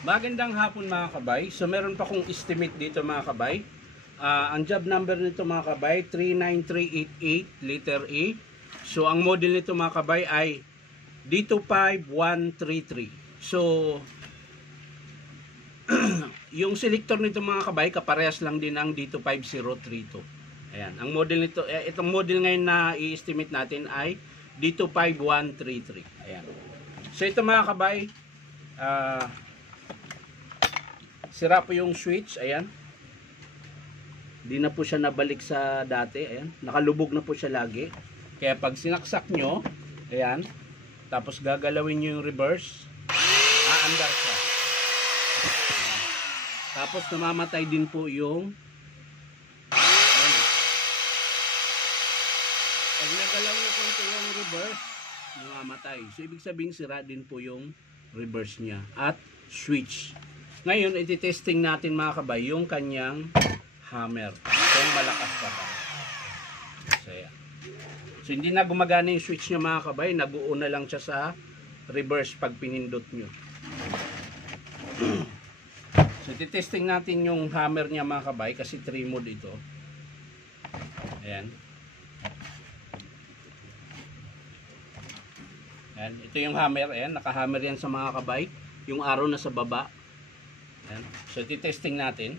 Magandang hapon mga kabay. So meron pa kong estimate dito mga kabay. Ang job number nito mga kabay 39388 letter A. So ang model nito mga kabay ay D25133. So yung selector nito mga kabay kaparehas lang din ang D25032. Ayan, ang model nito itong model ngayon na i-estimate natin ay D25133. Ayan. So ito mga kabay sira po yung switch, ayan. Hindi na po siya nabalik sa dati, ayan. Nakalubog na po siya lagi. Kaya pag sinaksak nyo, ayan, tapos gagalawin nyo yung reverse, aandar siya. Ayan. Tapos namamatay din po yung ayan. Pag nagalaw nyo po ito yung reverse, namamatay. So ibig sabihin sira din po yung reverse niya at switch. Ngayon, iti-testing natin mga kabay yung kanyang hammer. Kung malakas pa ba. So, yan. So, hindi na gumagana yung switch niya mga kabay. Nag-uuna lang siya sa reverse pag pinindot nyo. So, iti-testing natin yung hammer niya mga kabay kasi 3 mode ito. Ayan. Ayan. Ito yung hammer. Ayan. Naka-hammer yan sa mga kabay. Yung arrow na sa baba. Ayan. So, titesting natin.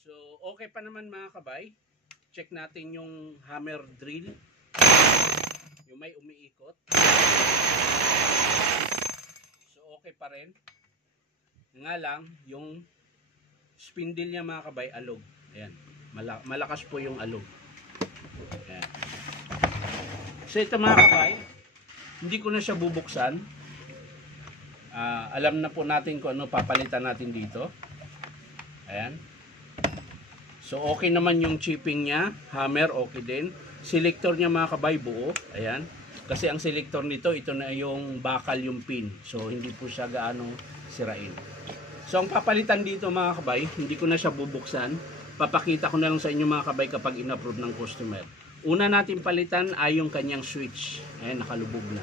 So, okay pa naman mga kabay. Check natin yung hammer drill. Yung may umiikot. So, okay pa rin. Nga lang, yung spindle niya mga kabay, alog. Ayan. Malakas po yung alog. Ayan. So, ito mga kabay, hindi ko na siya bubuksan. Alam na po natin kung ano papalitan natin dito. Ayan. So okay naman yung chipping niya. Hammer okay din. Selector niya mga kabay buo. Ayan. Kasi ang selector nito, ito na yung bakal yung pin. So hindi po siya gaano sirain. So ang papalitan dito mga kabay, hindi ko na siya bubuksan. Papakita ko na lang sa inyo mga kabay kapag in-approve ng customer. Una natin palitan ay yung kanyang switch. Ayan, nakalubog na.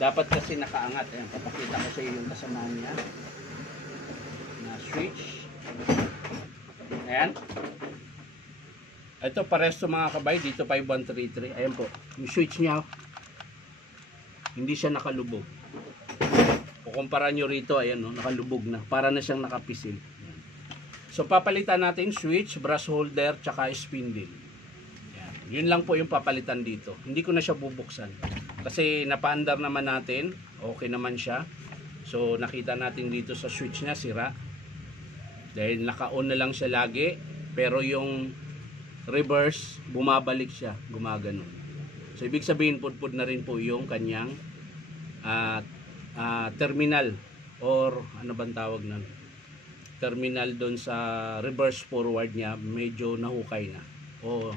Dapat kasi nakaangat. Ayan, papakita ko sa iyo yung kasama niya. Na switch. Ayan. Ito paresto mga kabay. Dito 5133. Ayan po. Yung switch niya. Hindi siya nakalubog. Kukumpara nyo rito. Ayan no, nakalubog na. Para na siyang nakapisil. Ayan. So papalitan natin switch, brush holder, tsaka spindle. Yun lang po yung papalitan dito. Hindi ko na siya bubuksan. Kasi napaandar naman natin. Okay naman siya. So nakita natin dito sa switch niya sira. Dahil naka-on na lang siya lagi. Pero yung reverse, bumabalik siya. Gumaganon. So ibig sabihin pudpud na rin po yung kanyang terminal. Or ano bang tawag nun? Terminal doon sa reverse forward niya. Medyo nahukay na. O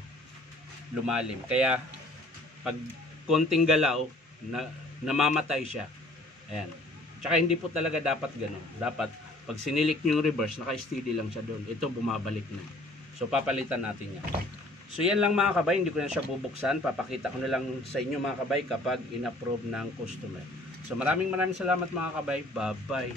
lumalim. Kaya pag konting galaw namamatay siya. Ayan. Tsaka hindi po talaga dapat gano'n. Dapat pag sinilik nyo yung reverse, naka-steady lang siya doon. Ito bumabalik na. So papalitan natin yan. So yan lang mga kabay, hindi ko na siya bubuksan. Papakita ko na lang sa inyo mga kabay kapag in-approve ng customer. So maraming salamat mga kabay. Bye bye.